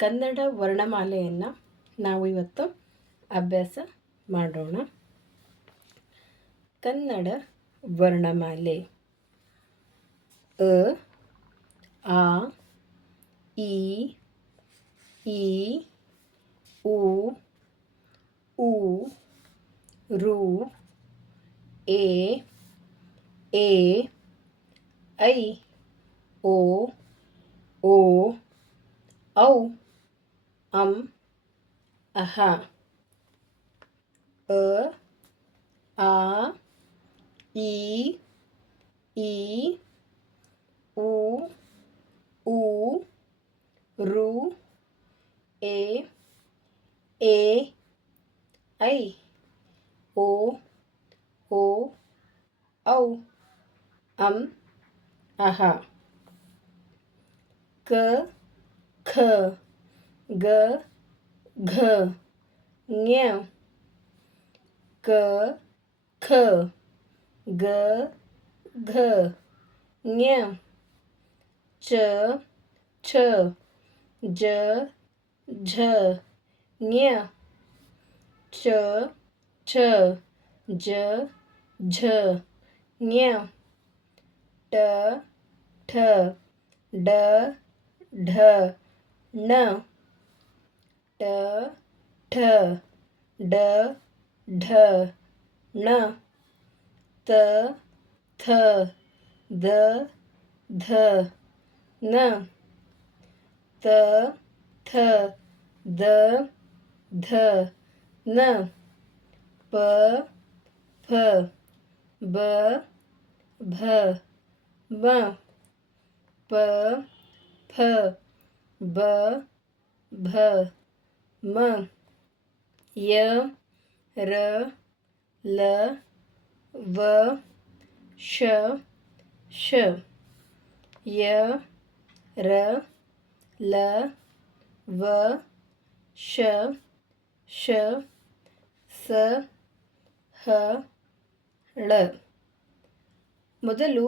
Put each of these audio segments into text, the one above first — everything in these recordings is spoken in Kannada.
ಕನ್ನಡ ವರ್ಣಮಾಲೆಯನ್ನು ನಾವು ಇವತ್ತು ಅಭ್ಯಾಸ ಮಾಡೋಣ. ಕನ್ನಡ ವರ್ಣಮಾಲೆ ಅ, ಆ, ಈ, ಈ, ಉ, ಊ, ರು, ಎ, ಐ, ಓ, ಔ, ಅಂ, ಅಹ. ಅ, ಆ, ಈ, ಉ, ಊ, ರು, ಎ, ಐ, ಓ, ಔ, ಅಂ, ಅಹ. ಕ, ಖ, ಗ, ಘ, ಞ. ಕ, ಖ, ಗ, ಘ, ಞ. ಚ, ಛ, ಜ, ಝ, ಞ. ಚ, ಛ, ಜ, ಝ, ಞ. ಟ, ಠ, ಡ, ಢ, ಣ. ಟ, ಠ, ಡ, ಢ, ಣ. ತ, ಥ, ದ, ಧ, ನ. ತ, ಥ, ದ, ಧ, ನ. ಪ, ಫ, ಬ, ಭ, ಮ. ಪ, ಫ, ಬ, ಭ, ಮ. ಯ, ರ, ಲ, ವ, ಶ, ಶ. ಯ, ರ, ಲ, ವ, ಶ, ಶ. ಸ, ಹ, ಳ. ಮೊದಲು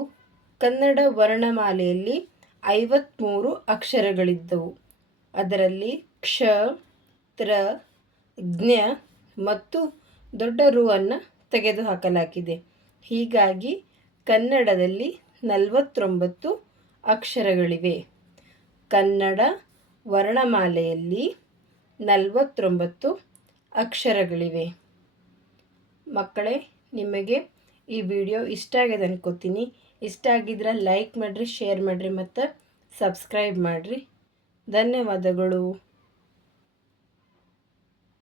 ಕನ್ನಡ ವರ್ಣಮಾಲೆಯಲ್ಲಿ 53 ಅಕ್ಷರಗಳಿದ್ದವು. ಅದರಲ್ಲಿ ಕ್ಷ, ತ್ರ, ಜ್ಞ ಮತ್ತು ದೊಡ್ಡ ಋವನ್ನು ತೆಗೆದುಹಾಕಲಾಗಿದೆ. ಹೀಗಾಗಿ ಕನ್ನಡದಲ್ಲಿ 49 ಅಕ್ಷರಗಳಿವೆ. ಕನ್ನಡ ವರ್ಣಮಾಲೆಯಲ್ಲಿ 49 ಅಕ್ಷರಗಳಿವೆ. ಮಕ್ಕಳೇ, ನಿಮಗೆ ಈ ವಿಡಿಯೋ ಇಷ್ಟ ಆಗಿದೆ ಅನ್ಕೋತೀನಿ. ಇಷ್ಟ ಆಗಿದ್ರೆ ಲೈಕ್ ಮಾಡಿರಿ, ಶೇರ್ ಮಾಡಿರಿ ಮತ್ತು ಸಬ್ಸ್ಕ್ರೈಬ್ ಮಾಡಿರಿ. ಧನ್ಯವಾದಗಳು.